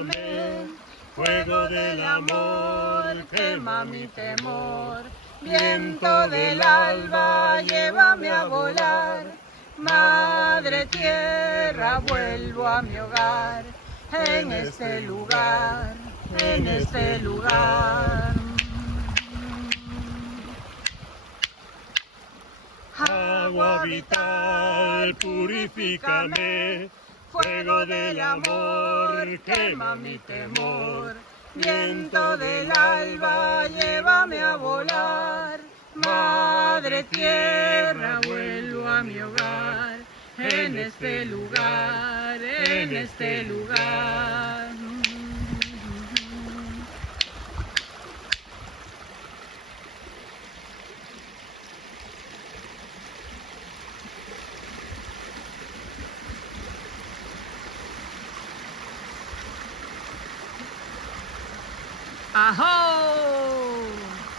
purifícame, fuego del amor, quema mi temor. Viento del alba, llévame a volar. Madre tierra, vuelvo a mi hogar, en este lugar, en este lugar. Agua vital, purifícame, fuego del amor, quema mi temor. Viento del alba, llévame a volar. Madre tierra, vuelvo a mi hogar, en este lugar, en este lugar. ¡Ajo!